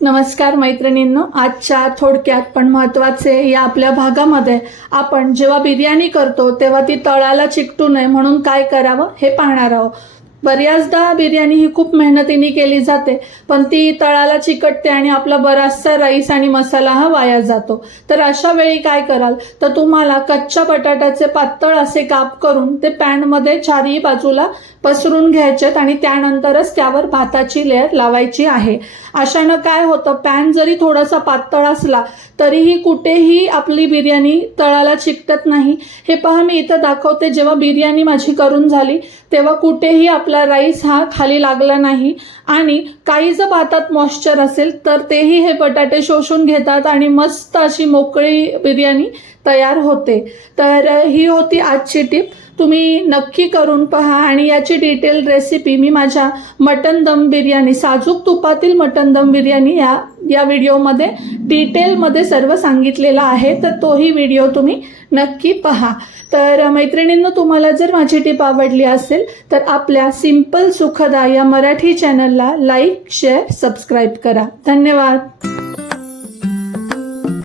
नमस्कार मैत्रिणींनो आजच्या थोडक्यात पण महत्त्वाचे या आपल्या भागामध्ये आपण जेव्हा बिर्याणी करतो तेव्हा ती तळाला चिकटू नये म्हणून काय करावं हे पाहणार आहोत. बऱ्याचदा बिर्याणी ही खूप मेहनतीने केली जाते पण ती तळाला चिकटते आणि आपला बराचसा राईस आणि मसाला हा वाया जातो. तर अशा वेळी काय कराल? तर तुम्हाला कच्च्या बटाट्याचे पातळ असे काप करून ते पॅनमध्ये चारही बाजूला पसरून घ्यायचेत आणि त्यानंतरच त्यावर भाताची लेअर लावायची आहे. अशानं काय होतं? पॅन जरी थोडासा पातळ असला तरीही कुठेही आपली बिर्याणी तळाला चिकटत नाही. हे पहा मी इथं दाखवते जेव्हा बिर्याणी माझी करून झाली तेव्हा कुठेही आपला राईस हा खाली लागला नाही. आणि काही जर भातात मॉइश्चर असेल तर तेही हे बटाटे शोषून घेतात आणि मस्त अशी मोकळी बिर्याणी तयार होते. तर ही होती आजची टिप. तुम्ही नक्की करून पहा आणि याची डिटेल रेसिपी मी माझ्या मटन दम बिर्याणी साजूक तुपातील मटन दम बिर्याणी या या व्हिडिओमध्ये डिटेलमध्ये सर्व सांगितलेलं आहे तर तोही व्हिडिओ तुम्ही नक्की पहा. तर मैत्रिणींनो तुम्हाला जर माझी टीप आवडली असेल तर आपल्या सिंपल सुखदा या मराठी चॅनलला लाईक शेअर सबस्क्राईब करा. धन्यवाद.